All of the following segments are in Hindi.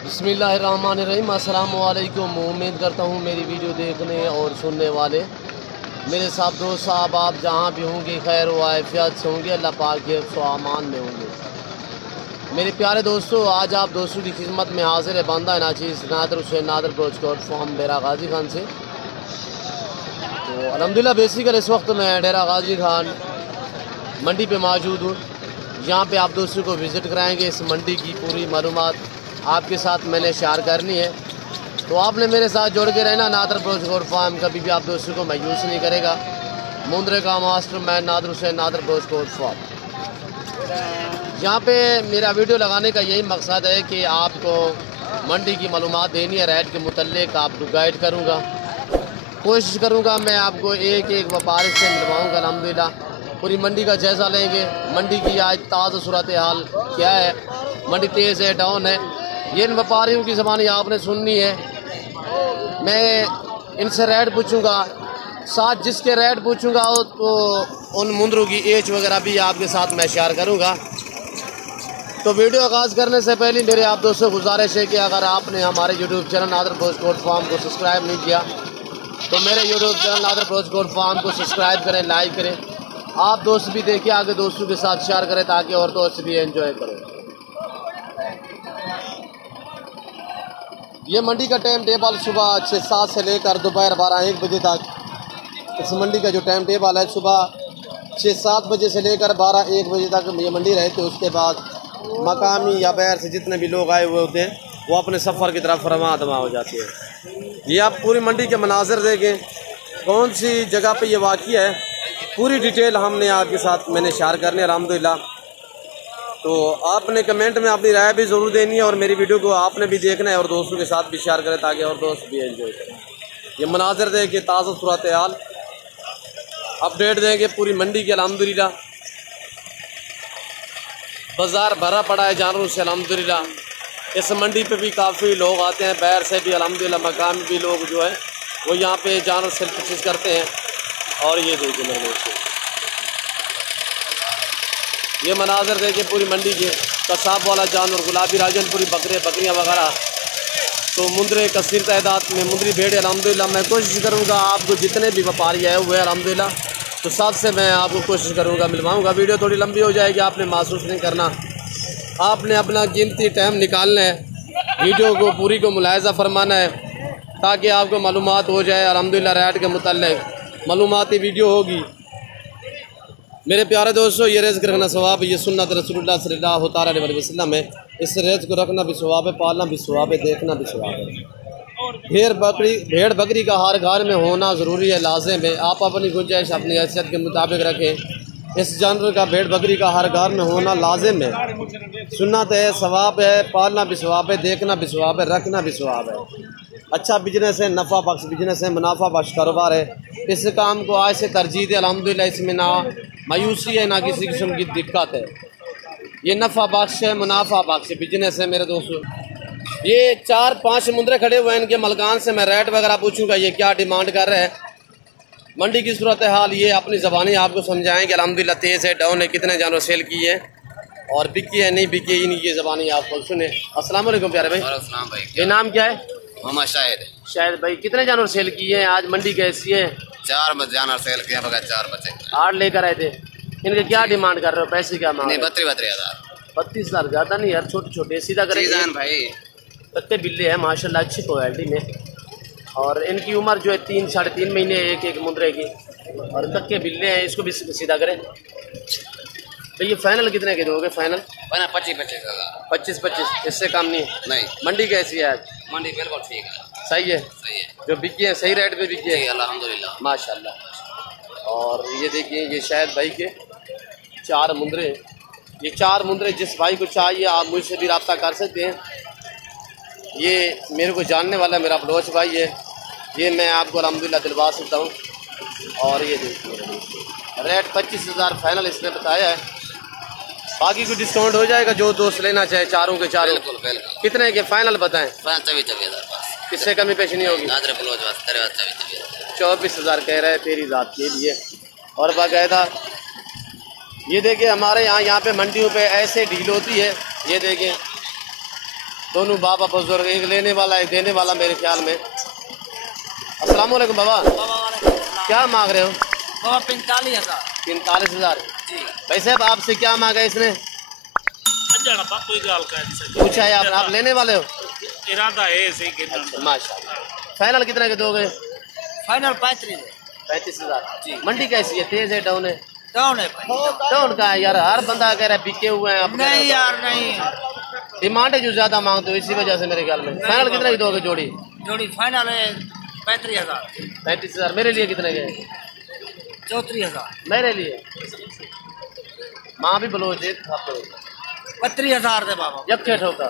बिस्मिल्लाहिर्रहमानिर्रहीम। अस्सलाम वालेकुम। उम्मीद करता हूँ मेरी वीडियो देखने और सुनने वाले मेरे साथ दोस्त साहब आप जहाँ भी होंगे खैर व आफियत से होंगे, अल्लाह पाक के अमान में होंगे। मेरे प्यारे दोस्तों, आज आप दोस्तों की खिदमत में हाजिर है बंदा नाचीज़ नादर हुसैन नादर ब्रोचकोट फॉर्म डेरा गाजी खान से। तो अल्हम्दुलिल्लाह बेसिकल इस वक्त मैं डेरा गाजी खान मंडी पे मौजूद हूँ। यहाँ पे आप दोस्तों को विज़िट कराएंगे। इस मंडी की पूरी मालूमात आपके साथ मैंने शेयर करनी है, तो आपने मेरे साथ जुड़ के रहना। नादर ब्रोचकोट फार्म कभी भी आप दोस्तों को मायूस नहीं करेगा। मुंद्रे का मास्टर मैन नादर हुसैन नादर ब्रोचकोट फार्म। यहाँ पे मेरा वीडियो लगाने का यही मकसद है कि आपको मंडी की मालूमात देनी है। रेट के मुतल्लिक आपको गाइड करूँगा, कोशिश करूँगा मैं आपको एक एक व्यापारी से मिलवाऊँगा। अल्हम्दुलिल्लाह पूरी मंडी का जायज़ा लेंगे। मंडी की आज ताज़ा सूरत हाल क्या है, मंडी तेज़ है डाउन है, ये इन व्यापारियों की ज़बानी आपने सुननी है। मैं इनसे रेट पूछूंगा, साथ जिसके रेट पूछूंगा तो उन मुंदरों की एज वगैरह भी आपके साथ मैं शेयर करूंगा। तो वीडियो आगाज़ करने से पहले मेरे आप दोस्तों गुजारिश है कि अगर आपने हमारे यूट्यूब चैनल नादर ब्रोचकोट फार्म को सब्सक्राइब नहीं किया तो मेरे यूट्यूब चैनल नादर ब्रोचकोट फार्म को सब्सक्राइब करें, लाइक करें। आप दोस्त भी देखिए, आगे दोस्तों के साथ शेयर करें ताकि और दोस्त भी एंजॉय करें। ये मंडी का टाइम टेबल सुबह 6-7 से लेकर दोपहर 12-1 बजे तक। इस मंडी का जो टाइम टेबल है सुबह 6-7 बजे से लेकर 12-1 बजे तक ये मंडी रहती है। उसके बाद मकामी या बाहर से जितने भी लोग आए हुए होते हैं वो अपने सफ़र की तरफ रवा दमा हो जाते हैं। ये आप पूरी मंडी के मनाज़र देखें, कौन सी जगह पे ये वाक़या है, पूरी डिटेल हमने आपके साथ मैंने शेयर करनी है अल्हम्दुलिल्लाह। तो आपने कमेंट में अपनी राय भी ज़रूर देनी है और मेरी वीडियो को आपने भी देखना है और दोस्तों के साथ भी शेयर करें ताकि और दोस्त भी एंजॉय करें। ये मनाज़र देखे, ताज़ा सूरत हाल अपडेट देंगे पूरी मंडी के। अल्हम्दुलिल्लाह बाज़ार भरा पड़ा है जानवरों से अल्हम्दुलिल्लाह। इस मंडी पे भी काफ़ी लोग आते हैं बाहर से भी अल्हम्दुलिल्लाह। मकामी भी लोग जो है वो यहाँ पे जानवर सेल परचेज करते हैं। और ये देखिए मेरे दोस्तों, ये मनाज़र देखिए पूरी मंडी के। कसाब वाला जानवर, गुलाबी राजनपुरी बकरियाँ वगैरह, तो मुंदरे कसीर तादाद में मुंदरी भेड़ अल्हम्दुलिल्लाह। मैं कोशिश करूँगा आपको जितने भी व्यापारी आए हुए हैं अल्हम्दुलिल्लाह तो साथ से मैं आपको कोशिश करूँगा मिलवाऊँगा। वीडियो थोड़ी लंबी हो जाएगी, आपने महसूस नहीं करना। आपने अपना कीमती टाइम निकालना है, वीडियो को पूरी को मुलाहिज़ा फरमाना है ताकि आपको मालूमात हो जाए। अल्हम्दुलिल्लाह रेट के मुतल्लिक़ मालूमाती वीडियो होगी। मेरे प्यारे दोस्तों, ये रिज़्क़ रखना सवाब, ये सुन्नत रसूलुल्लाह सल्लल्लाहु अलैहि वसल्लम है। इस रिज़्क़ को रखना भी सवाब है, पालना भी सवाब है, देखना भी सवाब है। भेड़ बकरी का हर घर में होना ज़रूरी है, लाजिम है। आप अपनी गुंजाइश अपनी हैसियत के मुताबिक रखें। इस जानवर का भेड़ बकरी का हर घर में होना लाजिम है, सुन्नत है, सवाब है। पालना भी सवाब है, देखना भी सवाब है, रखना भी सवाब है। अच्छा बिजनेस है, नफ़ा बख्श बिजनेस है, मुनाफा बख्श कारोबार है। इस काम को आज से तरजीह दे अल्हम्दुलिल्लाह। इसमें ना मायूसी है ना किसी किस्म की दिक्कत है। ये नफ़ा बख्श है, मुनाफा बख्श बिजनेस है मेरे दोस्तों। ये 4-5 मुंदरे खड़े हुए हैं, इनके मलकान से मैं रेट वगैरह पूछूंगा ये क्या डिमांड कर रहे हैं। मंडी की सूरत हाल ये अपनी ज़बानी आपको समझाएंगे। अल्हम्दुलिल्लाह तेज़ है डाउन है, कितने जानवर सेल किए हैं और बिकी है नहीं बिकी, इनकी ज़बानी आपको सुने। अस्सलाम वालेकुम प्यारे भाई। अस्सलाम भाई। ये नाम क्या है? मोहम्मद शाहिद। शायद भाई कितने जानवर सेल किए हैं आज? मंडी कैसी है? 4 जानवर सेल किए बगैर 4 बचे। 8 लेकर आए थे। इनके क्या डिमांड कर रहे हो? पैसे क्या मांग रहे हो? 32 हज़ार। 32,000 ज़्यादा नहीं यार, छोटे छोटे सीधा करेंगे भाई। कत्ते बिल्ले हैं माशाल्लाह, अच्छी क्वालिटी में। और इनकी उम्र जो है 3-3.5 महीने एक मुंदरे की, और कक्के बिल्ले हैं। इसको भी सीधा करें तो ये फाइनल कितने के दोगे? फाइनल 25 हज़ार। 25, इससे कम नहीं। मंडी कैसी है आज? मंडी बिल्कुल ठीक है, सही है। सही है। जो बिकी है सही रेट पे बिकी है अल्हम्दुलिल्लाह माशाल्लाह। और ये देखिए ये शायद भाई के 4 मुंदरे। ये 4 मुंदरे जिस भाई को चाहिए आप मुझसे भी रब्ता कर सकते हैं। ये मेरे को जानने वाला मेरा बलोच भाई है, ये मैं आपको अल्हम्दुलिल्लाह दिलवा सकता हूँ। और ये देखिए रेट 25,000 फाइनल इसने बताया है। बाकी कोई डिस्काउंट हो जाएगा जो दोस्त लेना चाहे चारों के चारों। बिल्कुल। कितने के फाइनल बताएं? 24 हज़ार। किससे कमी पेश नहीं होगी? 24,000 कह रहे हैं तेरी ज़ात के लिए। और बाकायदा ये देखिए हमारे यहाँ पे मंडियों पे ऐसे डील होती है। ये देखें दोनों बाबा बुजुर्ग, एक लेने वाला एक देने वाला मेरे ख्याल में। अस्सलाम वालेकुम बाबा, क्या मांग रहे हो? बाबा 45,000। 45,000 जी भाई साहब, आपसे क्या मांगा इसने? कोई गाल का पूछा है आप लेने वाले हो? इरादा है सही के अच्छा माशाल्लाह। फाइनल कितने के दोगे? फाइनल 35 35,000 जी। मंडी कैसी है, तेज है डाउन है? डाउन है भाई। डाउन का है यार, हर बंदा कह रहा है बिके हुए हैं। नहीं यार नहीं, डिमांड है जो ज्यादा मांगते हो, इसी वजह से मेरे ख्याल में। फाइनल कितने की दोगे जोड़ी? जोड़ी फाइनल है 35,000। 35,000 मेरे लिए कितने के? 34,000। मेरे लिए माँ भी बलोच है 32,000 दे बाबा। यक्के ठोका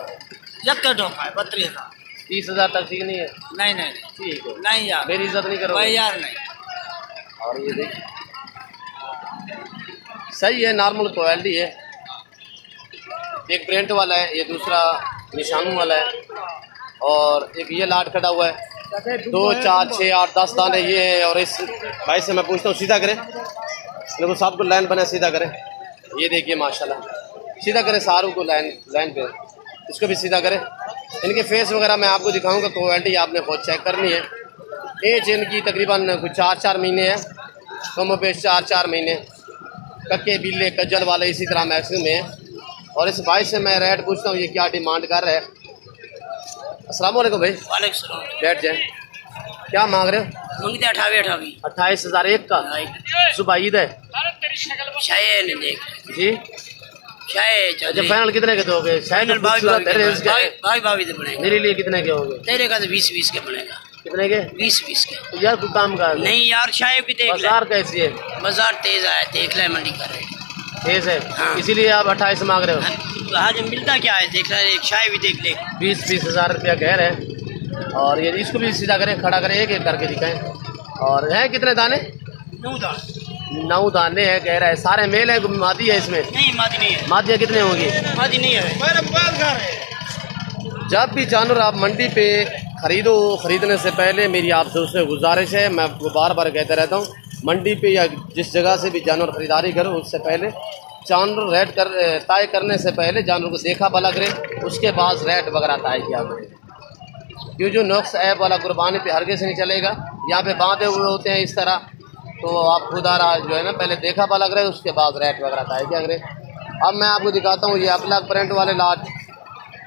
जब ढोका है 32,000। 30,000 तक ठीक नहीं है? नहीं नहीं ठीक है, नहीं यार, मेरी इज्जत नहीं करो भाई यार नहीं। और ये देखिए सही है, नॉर्मल क्वालिटी है। एक प्रिंट वाला है, ये दूसरा निशानों वाला है, और एक ये लाट कटा हुआ है। 2 4 6 8 10 दाने ये है। और इस भाई से मैं पूछता हूँ, सीधा करें देखो, साहब को लाइन बना, सीधा करें। ये देखिए माशाल्लाह, सीधा करें सारू को लाइन पे, इसको भी सीधा करें। इनके फेस वगैरह मैं आपको दिखाऊंगा, क्वालिटी आपने खुद चेक करनी है। एज इनकी तकरीबन कुछ 4 महीने है, कम पेश 4 महीने। कक्के बिल्ले कज्जल वाले इसी तरह मैक्सिमम है। और इस भाई से मैं रेट पूछता हूँ, ये क्या डिमांड कर रहा है। अस्सलाम वालेकुम भाई। वालेकुम सलाम। बैठ जाए। क्या मांग रहे हो? मंगते 28 28,000 एक का। सुबह ईद है शायद नहीं देख जी। शायद अच्छा फाइनल कितने के दोगे? शायद भाई से बनेगा। मेरे लिए कितने के होंगे? तेरे का तो 20 के बनेगा। कितने के? 20 के। तो यार कोई काम का नहीं यार, शायद भी देख ले। बाजार कैसी है? बाजार तेज आया, देख ले मंडी का रेट तेज है, हाँ। इसीलिए आप 28 मांग रहे हो। आज मिलता क्या है देख ले, एक शायद भी देख ले। 20,000 रुपया कह रहे हैं। और ये इसको भी सीधा करें, खड़ा करें, एक एक करके दिखाएं। और है कितने दाने? 9 दाने हैं कह रहा है। सारे मेल है, मादी है इसमें? नहीं मादी नहीं है। मादिया कितने होंगी? मादी नहीं है। जब भी जानवर आप मंडी पे खरीदने से पहले मेरी आप दोस्तों से गुजारिश है, मैं आपको बार बार कहता रहता हूँ, मंडी पे या जिस जगह से भी जानवर खरीदारी करो, उससे पहले जानवर रेट तय करने से पहले जानवर को देखा भला करें, उसके बाद रेट वगैरह तय किया करें। क्यों जो नक्स ऐप वाला कुर्बानी पे हरगे से नहीं चलेगा। यहाँ पे बांधे हुए होते हैं इस तरह, तो आप खुदारा जो है ना पहले देखा भला करें, उसके बाद रेट वगैरह तय किया करें। अब मैं आपको दिखाता हूँ, ये अबलग प्रिंट वाले लाट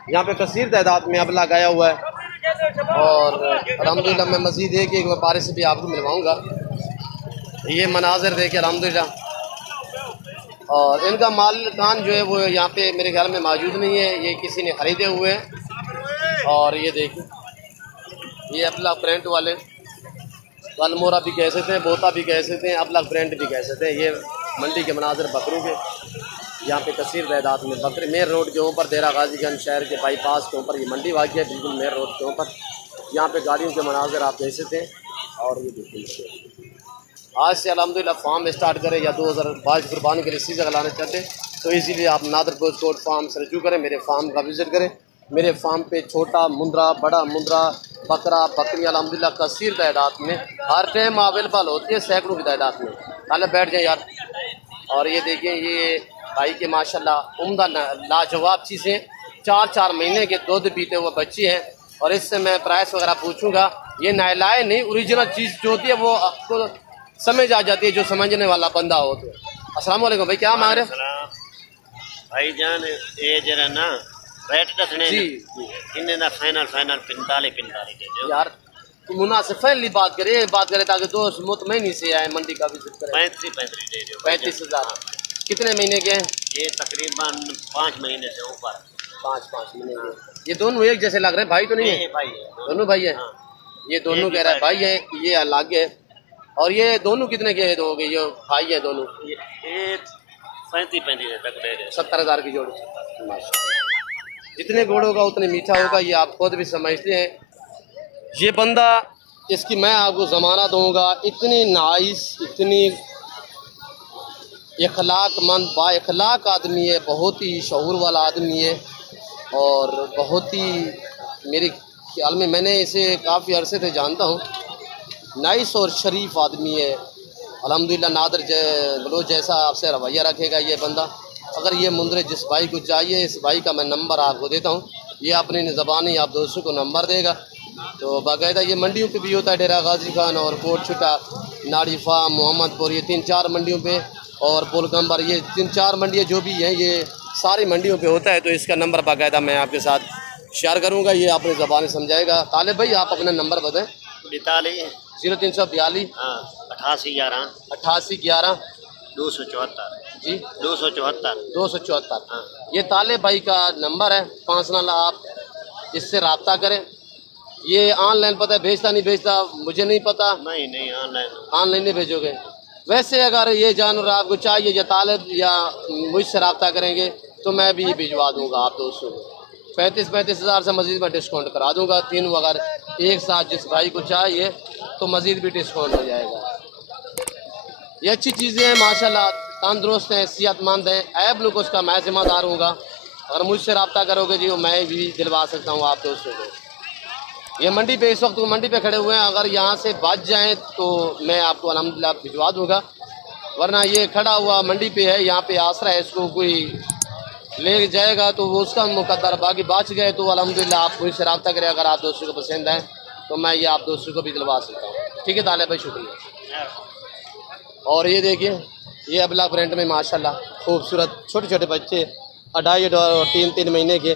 यहाँ पे कसीर तादाद में अबलग आया हुआ है। और अल्हम्दुलिल्लाह मैं मज़ीद एक व्यापारी से भी आपको मिलवाऊँगा। ये मनाजिर देखे अल्हम्दुलिल्लाह। और इनका माल कान जो है वो यहाँ पे मेरे ख्याल में मौजूद नहीं है, ये किसी ने ख़रीदे हुए हैं। और ये देखिए, ये अबलग प्रिंट वाले अलमोरा भी कह सकते हैं, बोता भी कह सकते हैं, अबलग प्रिंट भी कह सकते हैं। ये मंडी के मनाजिर बकरों के, यहाँ पे कसीर तादाद में बकरे मेर रोड के ऊपर, देरा गाजीगंज शहर के बाईपास के ऊपर ये मंडी वाक़ है, बिल्कुल मेर रोड के ऊपर। यहाँ पे गाड़ियों के मनाजिर आप देख सकते हैं। और ये देखिए, आज से अल्हम्दुलिल्लाह फार्म स्टार्ट करें या 2022 कुर्बानी के लिए सीजन लाना चाहते हैं, तो इसीलिए आप नादर कोट फार्म से रजू करें, मेरे फार्म का विज़िट करें। मेरे फार्म पे छोटा मुंद्रा, बड़ा मुंद्रा, बकरा, बकरी अल्हम्दुलिल्लाह कसीर तादाद में हर टाइम अवेलेबल होती है, सैकड़ों की तादाद में। पहले बैठ जाए यार। और ये देखिए, ये भाई के माशाल्लाह उम्दा लाजवाब चीज़ें, 4 महीने के दूध पीते हुए बच्चे हैं। और इससे मैं प्राइस वगैरह पूछूंगा। ये नायलाए नहीं, ओरिजिनल चीज़ जो होती है वो आपको समझ आ जाती है, जो समझने वाला बंदा हो। तो अस्सलाम वालेकुम भाई, क्या मांग रहे हो? भाई जान ये जरा ना रेट दसने जी इन्ने ना फाइनल 45 दे दो यार, तो मुनासिब फैनली बात करें ताकि दोस्त मुतमईनी से आए, मंडी का विजिट करें। 35 दे दो। 35,000 कितने महीने के हैं? ये तकरीबन 5 महीने से ऊपर। 5 महीने के। ये दोनों एक जैसे लग रहे हैं, भाई तो नहीं है? भाई है। दोनों भाई है। ये दोनों कह रहा है भाई है, ये अलग है। और ये दोनों कितने के हो गए? ये भाई है दोनों। ये 35 तक दे दो। 70,000 की जोड़ी। माशाल्लाह, जितने गोड़ होगा उतने मीठा होगा, ये आप खुद भी समझते हैं। ये बंदा, इसकी मैं आपको ज़माना दूंगा, इतनी नाइस, इतनी इखलाकमंद, बाइखलाक आदमी है, बहुत ही शऊर वाला आदमी है। और बहुत ही मेरे ख्याल में, मैंने इसे काफ़ी अरसे से जानता हूँ, नाइस और शरीफ आदमी है अल्हम्दुलिल्लाह। नादर बलोच जैसा आपसे रवैया रखेगा ये बंदा। अगर ये मुंदरे जिस भाई को चाहिए, इस भाई का मैं नंबर आपको देता हूँ, ये अपनी ज़बानी आप दोस्तों को नंबर देगा। तो बाकायदा ये मंडियों पे भी होता है, डेरा गाजी खान और कोट छुटा, नाड़ी फार्म, मोहम्मदपुर, ये 3-4 मंडियों पे, और पोलकम्बर, ये 3-4 मंडियाँ जो भी हैं ये सारी मंडियों पे होता है। तो इसका नंबर बाकायदा मैं आपके साथ शेयर करूँगा, ये अपनी ज़बानी समझाएगा। तालिब भाई आप अपना नंबर बताएं। 0342 हाँ 8811 8811 274 जी 274। हाँ, ये तालिब भाई का नंबर है। 5 नाल आप इससे रब्ता करें। ये ऑनलाइन पता है, भेजता नहीं भेजता मुझे नहीं पता। नहीं ऑनलाइन नहीं भेजोगे। वैसे अगर ये जानवर आपको चाहिए या तालिब या मुझसे रब्ता करेंगे तो मैं भी भिजवा दूंगा आप दोस्तों को। 35 हज़ार से मज़ीद में डिस्काउंट करा दूंगा। तीनों अगर एक साथ जिस भाई को चाहिए तो मज़ीद भी डिस्काउंट हो जाएगा। ये अच्छी चीज़ें हैं माशाल्लाह, तंदुरुस्त हैं, सेहतमंद हैं। ऐब लोग उसका मैं ज़िम्मेदार हूँगा। अगर मुझसे रब्ता करोगे जी मैं भी दिलवा सकता हूँ आप दोस्तों को। ये मंडी पे इस वक्त मंडी पे खड़े हुए हैं, अगर यहाँ से बच जाएं तो मैं आपको अल्हम्दुलिल्लाह भिजवा दूंगा, वरना ये खड़ा हुआ मंडी पे है, यहाँ पे आसरा है, इसको कोई ले जाएगा तो वो उसका मुकद्दर। बाकी बच गए तो अल्हम्दुलिल्लाह आप मुझसे रब्ता करें। अगर आप दोस्तों को पसंद है तो मैं ये आप दोस्तों को भी दिलवा सकता हूँ। ठीक है तालिब भाई, शुक्रिया। और ये देखिए ये अबला प्रिंट में माशाल्लाह खूबसूरत छोटे छोटे बच्चे 2.5 और 3 महीने के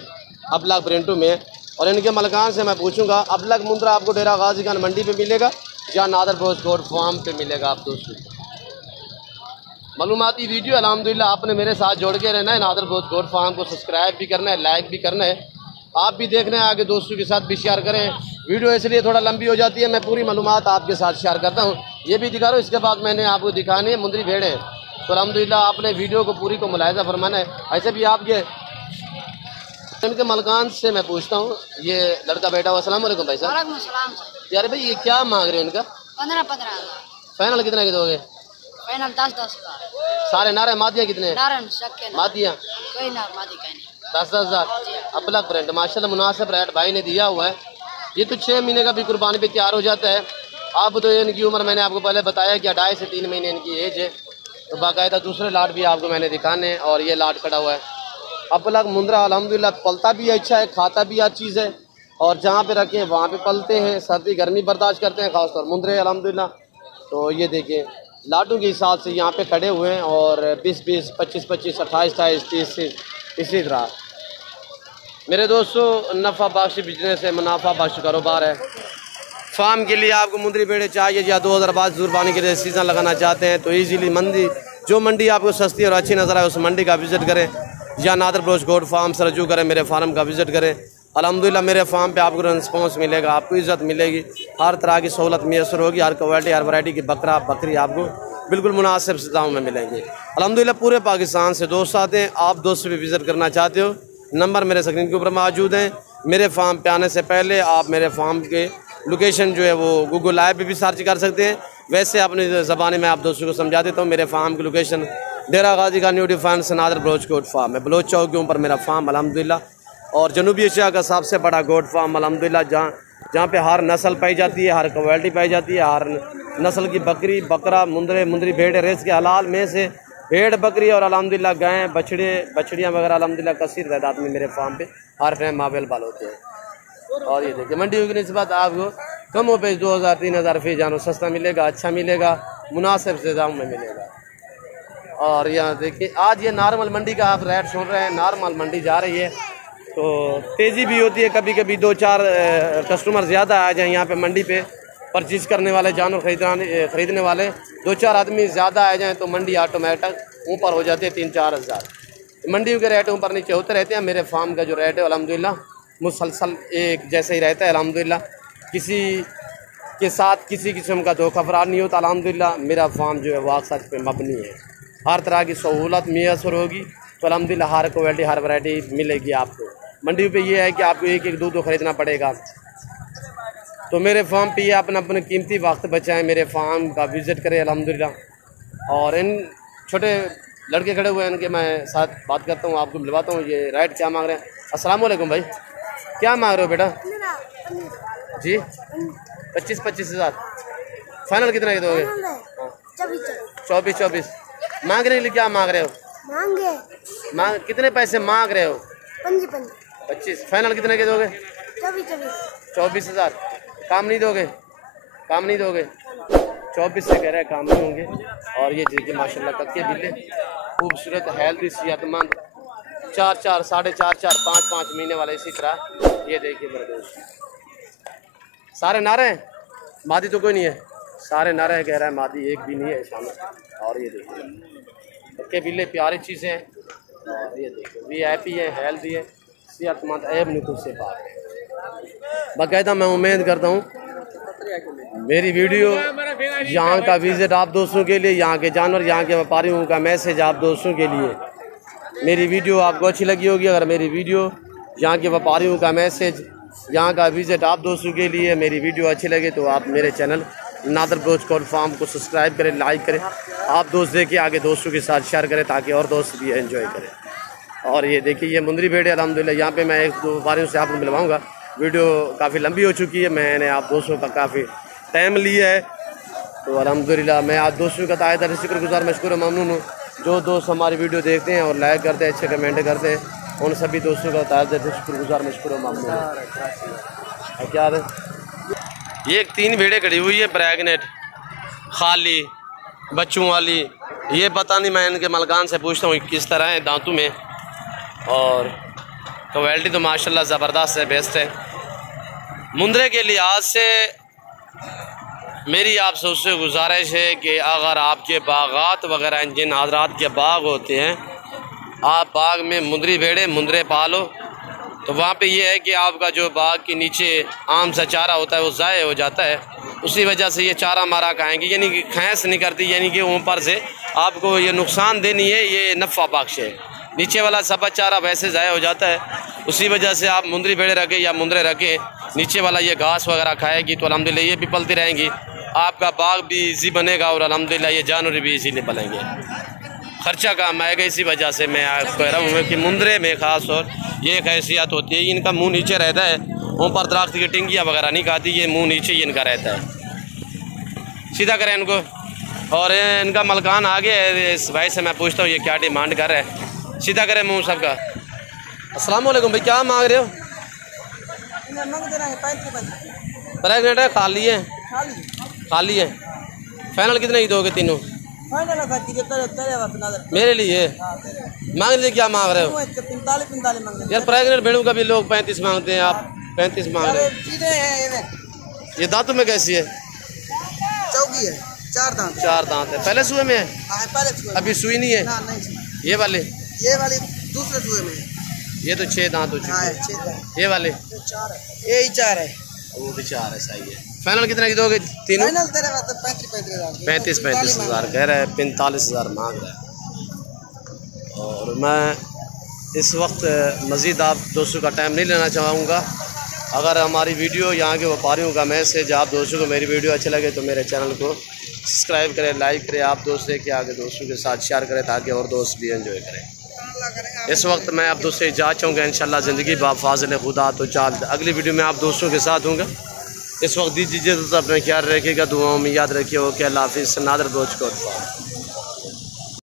अबला प्रिंटों में। और इनके मलकान से मैं पूछूंगा अबलग मुंद्रा आपको डेरा गाजी खान मंडी पे मिलेगा या नादर बोस गोट फार्म पे मिलेगा आप दोस्तों। मालूमाती वीडियो अल्हम्दुलिल्लाह आपने मेरे साथ जोड़ के रहना है। नादर बोस गोट फार्म को सब्सक्राइब भी करना है, लाइक भी करना है, आप भी देखना है, आगे दोस्तों के साथ भी शेयर करें। वीडियो इसलिए थोड़ा लंबी हो जाती है, मैं पूरी मालूमात आपके साथ शेयर करता हूँ। ये भी दिखा रहा हूँ, इसके बाद मैंने आपको दिखानी है मुंदरी भेड़ें। तो अल्हम्दुलिल्लाह आपने वीडियो को पूरी को मुलाहिजा फरमाना है। ऐसे भी आपके इनके मलकान से मैं पूछता हूँ, ये लड़का बैठा हुआ। अस्सलाम वालेकुम भाई साहब। यार भाई ये क्या मांग रहे हो इनका? 15,000। फाइनल कितना के दोगे? फाइनल 10,000। सारे नारे मादिया कितने? मादिया कोई नार मादी का नहीं। 10,000 अबला प्रिंट माशाल्लाह मुनासिब रेट भाई ने दिया हुआ है। ये तो 6 महीने का भी कुर्बानी पे तैयार हो जाता है। अब तो इनकी उम्र मैंने आपको पहले बताया कि 2.5 से 3 महीने इनकी एज है। तो बाकायदा दूसरे लाट भी आपको मैंने दिखाने हैं। और ये लाट खड़ा हुआ है अबलग मुंद्रा, अल्हम्दुलिल्लाह पलता भी अच्छा है, खाता भी हर चीज़ है, और जहाँ पे रखे वहाँ पे पलते हैं, सर्दी गर्मी बर्दाश्त करते हैं, खासतौर मुंद्रे अल्हम्दुलिल्लाह। तो ये देखिए लाटों के हिसाब से यहाँ पे खड़े हुए हैं, और 20-20, 25-25, 28-28, 30 इसी तरह। मेरे दोस्तों नफ़ा बख्श बिजनेस है, मुनाफा बख्श कारोबार है। फार्म के लिए आपको मुंदरी भेड़े चाहिए या 2022 जुर्बानी के लिए सीज़न लगाना चाहते हैं तो ईजीली जो मंडी आपको सस्ती और अच्छी नज़र आए उस मंडी का विज़िट करें, या नादर ब्रोच गोट फार्म से रजू करें, मेरे फार्म का विज़िट करें। अल्हम्दुलिल्लाह मेरे फार्म पे आपको रिस्पॉन्स मिलेगा, आपको इज़्ज़त मिलेगी, हर तरह की सहूलत मैसर होगी, हर क्वालिटी हर वैरायटी की बकरा बकरी आपको बिल्कुल मुनासिब दामों में मिलेंगे। अल्हम्दुलिल्लाह पूरे पाकिस्तान से दोस्त आते हैं। आप दोस्त भी विज़िट करना चाहते हो, नंबर मेरे स्क्रीन के ऊपर मौजूद हैं। मेरे फार्म पे आने से पहले आप मेरे फार्म के लोकेशन जो है वो गूगल ऐप पे भी सर्च कर सकते हैं। वैसे अपनी ज़बानी में आप दोस्तों को समझा देता हूँ। मेरे फार्म की लोकेशन डेरा गाजी का new defence Nadir Baloch goat farm है, बलोच चौक के ऊपर मेरा फार्म अल्हम्दुलिल्लाह। और जनूबी एशिया का सबसे बड़ा गोट फार्म अल्हम्दुलिल्लाह, जहाँ पे हर नस्ल पाई जाती है, हर क्वालिटी पाई जाती है, हर नस्ल की बकरी बकरा मुंदरी भेड़ रेस के हलाल में से भेड़ बकरी और अल्हम्दुलिल्लाह गायें बछड़ियाँ वगैरह अल्हम्दुलिल्लाह कसीर तादाद में मेरे फार्म पे हर टाइम अवेलेबल होते हैं। और ये देखिए मंडियों की निस्बत आपको कम हो पे 2,000-3,000 फी जानो सस्ता मिलेगा, अच्छा मिलेगा, मुनासिब से दाम में मिलेगा। और यहाँ देखिए आज ये नॉर्मल मंडी का आप रेट सुन रहे हैं, नॉर्मल मंडी जा रही है तो तेज़ी भी होती है, कभी कभी 2-4 कस्टमर ज़्यादा आ जाए यहाँ पे मंडी पे परचेज़ करने वाले, जानवर ख़रीदने वाले 2-4 आदमी ज़्यादा आ जाएँ तो मंडी ऑटोमेटिक ऊपर हो जाती है 3-4 हज़ार। मंडियों के रेट ऊपर नीचे होते रहते हैं। मेरे फार्म का जो रेट है अल्हम्दुलिल्लाह मुसलसल एक जैसे ही रहता है अल्हम्दुलिल्लाह, किसी के साथ किसी किस्म का धोखा फरार नहीं होता अल्हम्दुलिल्लाह। मेरा फार्म जो है वो सच पे मबनी है, हर तरह की सहूलत मैसर होगी तो अल्हम्दुलिल्लाह हर क्वालिटी हर वैरायटी मिलेगी आपको। मंडी पे ये है कि आपको एक एक दो ख़रीदना पड़ेगा। तो मेरे फार्म पे ये अपना कीमती वक्त बचाएं, मेरे फार्म का विज़िट करें अल्हम्दुलिल्लाह। और इन छोटे लड़के खड़े हुए हैं, इनके मैं साथ बात करता हूँ, आपको मिलवाता हूँ। ये रेट क्या मांग रहे हैं? अस्सलाम वालेकुम भाई, क्या मांग रहे हो बेटा जी? 25-25 हज़ार फाइनल कितना के दोगे? 24 मांगने के लिए क्या मांग रहे हो? कितने पैसे मांग रहे हो? 25 फाइनल कितने के दोगे? 24,000। काम नहीं दोगे? काम नहीं दोगे? 24 से कह रहे हैं काम नहीं होंगे। और ये देखिए माशाल्लाह कक्के बिल्ले खूबसूरत, हेल्दी, सेहतमंद, 4-4, 4.5, 5-5 महीने वाले इसी तरह। ये देखिए मेरे दोस्त, सारे नारे हैं, मादी तो कोई नहीं है, सारे नारे हैं। कह रहा है मादी एक भी नहीं है शामिल। और ये देखिए कक्के बिल्ले प्यारी चीज़ें हैं। और ये देखिए VIP है, हेल्दी है, सेहतमंद, ऐब नहीं कुछ से पार है। बाकायदा मैं उम्मीद करता हूँ मेरी वीडियो यहाँ का विज़िट आप दोस्तों के लिए, यहाँ के जानवर, यहाँ के व्यापारियों का मैसेज आप दोस्तों के लिए, मेरी वीडियो आपको अच्छी लगी होगी। अगर मेरी वीडियो यहाँ के व्यापारियों का मैसेज, यहाँ का विज़िट आप दोस्तों के लिए मेरी वीडियो अच्छी लगे तो आप मेरे चैनल नादर गोश्त कॉर्न फार्म को सब्सक्राइब करें, लाइक करें। आप दोस्त देखिए आगे दोस्तों के साथ शेयर करें ताकि और दोस्त भी एंजॉय करें। और ये देखिए ये मुंदरी भेड़ है अल्हम्दुलिल्लाह। यहाँ पे मैं 1-2 व्यापारियों से आपको मिलवाऊँगा। वीडियो काफ़ी लंबी हो चुकी है, मैंने आप दोस्तों का काफ़ी टाइम लिया है। तो अल्हम्दुलिल्लाह मैं आप दोस्तों का ताए दिल से शुक्रगुज़ार, मशकूर ममनून हूँ। जो दोस्त हमारी वीडियो देखते हैं और लाइक करते हैं, अच्छे कमेंट करते हैं, उन सभी दोस्तों का ताए दिल से शुक्रगुज़ार, मशकूर ममनून हूँ। क्या है ये 3 भेड़ें खड़ी हुई है प्रेगनेंट, खाली बच्चों वाली। ये पता नहीं, मैं इनके मलकान से पूछता हूँ किस तरह है दांतों में। और क्वालिटी तो माशाल्लाह ज़बरदस्त है, बेस्ट है। मुंद्रे के लिहाज से मेरी आप सबसे गुजारिश है कि अगर आपके बागात वगैरह जिन हजरात के बाग होते हैं, आप बाग में मुंदरी भेड़े मुंदरे पालो तो वहाँ पे ये है कि आपका जो बाग के नीचे आम सा चारा होता है वो ज़ाय हो जाता है। उसी वजह से ये चारा मारा खाएंगी, यानी कि खैस नहीं करती, यानी कि ऊपर से आपको ये नुकसान देनी है, ये नफ़ा बख्श है। नीचे वाला सब्ज़ चारा वैसे ज़ाय हो जाता है। उसी वजह से आप मुंदरी भेड़े रखें या मुंदरे रखें, नीचे वाला ये घास वगैरह खाएगी तो अल्हम्दुलिल्लाह ये भी पलती रहेंगी, आपका बाग भी इजी बनेगा और अल्हम्दुलिल्लाह ये जानवर भी इजीली पलेंगे, खर्चा कम आएगा। इसी वजह से मैं आपको कह रहा हूँ कि मुंदरे में ख़ास और ये एक हैसियत होती है, इनका मुंह नीचे रहता है, ऊपर दरख्त की टिंगियाँ वगैरह नहीं खाती, ये मुंह नीचे ही इनका रहता है। सीधा करें इनको। और इनका मलकान आगे है, इस भाई से मैं पूछता हूँ ये क्या डिमांड कर रहा है। सीधा करें मुँह सबका। अस्सलाम वालेकुम भाई, क्या मांग रहे हो? प्रेगनेंट है, खाली है? खाली है। फाइनल कितने की दोगे तीनों? मेरे लिए मांग लीजिए। क्या मांग रहे हो? 45 यार प्रेगनेंट भेड़ों का भी लोग 35 मांगते हैं, आप 35 मांग रहे हो। ये दांतों में कैसी है? चौकी है, 4 दांत। 4 दांत है। पहले सुए में है? अभी सुई नहीं है? ये वाले? ये वाली दूसरे सुए में है। ये तो 6 दांत हो चुके हैं। ये वाले? 4 है। ये ही 4 है। वो भी 4 है, सही है। फाइनल कितने की दोगे तीनों? 35 हज़ार कह रहा है, 45 हज़ार मांग रहा है। और मैं इस वक्त मज़ीद आप दोस्तों का टाइम नहीं लेना चाहूँगा। अगर हमारी वीडियो यहाँ के व्यापारियों का मैसेज आप दोस्तों को मेरी वीडियो अच्छी लगे तो मेरे चैनल को सब्सक्राइब करें, लाइक करें, आप दोस्त के आगे दोस्तों के साथ शेयर करें ताकि और दोस्त भी एंजॉय करें। इस वक्त मैं आप दोस्तों से इजाज़त चाहूँगा, इंशाल्लाह ज़िंदगी बाफ़ाज़िल खुदा तो चाल। अगली वीडियो में आप दोस्तों के साथ होंगे। इस वक्त दीजिए तो अपना ख्याल रखिएगा, दुआओं में याद रखिए। ओके, अल्लाह हाफ़िज़। नादर गोश्त कॉर्न फार्म।